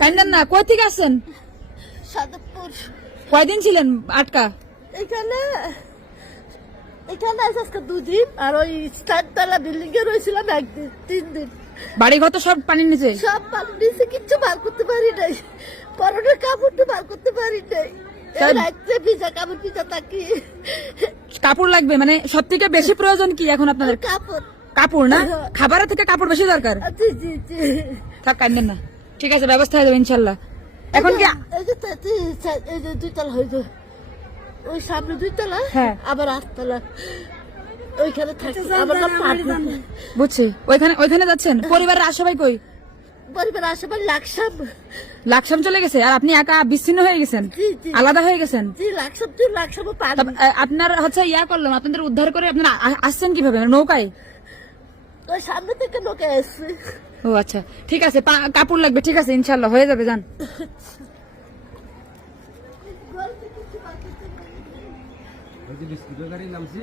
কান্দেন না, কই থেকে আসছেন? সাদপুর। কয়দিন ছিলেন আটকা? এখানে এখানে আজকে 2 দিন, আর ওই 4 তলা বিল্ডিং এ রয়েছিলাম 1 দিন, 3 দিন। বাড়ি ঘর তো সব পানির নিচে? সব পানি নিচে, কিচ্ছু বার করতে পারি নাই। পরনের কাপড়টা বার করতে পারি নাই। রাত্রে ভিজা কাপড় ভিজা থাকি। কাপড় লাগবে, মানে সব থেকে বেশি প্রয়োজন কি এখন আপনাদের? কাপড়। কাপড় না, খাবারের থেকে কাপড় বেশি দরকার। জি জি জি। থাক, কান্দেন না, ঠিক আছে, ব্যবস্থা হয়ে যাবে ইনশাল্লাহ। এখন কি এই যে এই যে 2 তলা হইলো, ওই সামনে 2 তলা, হ্যাঁ। আবার 8 তলা, ওইখানে থাকি। আমার নাম পারভিন। বুঝছি, ওইখানে যাচ্ছেন? পরিবারের আশাবাই কই? পরিবার আশেপাশ লাকসাম। লাকসাম চলে গেছে, আর আপনি একা বিচ্ছিন্ন হয়ে গেছেন, জি জি আলাদা হয়ে গেছেন। জি, লাকসাম পারি। আপনার হচ্ছে ইয়া করলাম, আপনাদের উদ্ধার করে আপনারা আসছেন কিভাবে? মানে নৌকায়? ওই সামনে থেকে লোকে আসছে। ও আচ্ছা, ঠিক আছে, কাপড় লাগবে, ঠিক আছে, ইনশাল্লাহ হয়ে যাবে, যান। গাড়ি নামছি।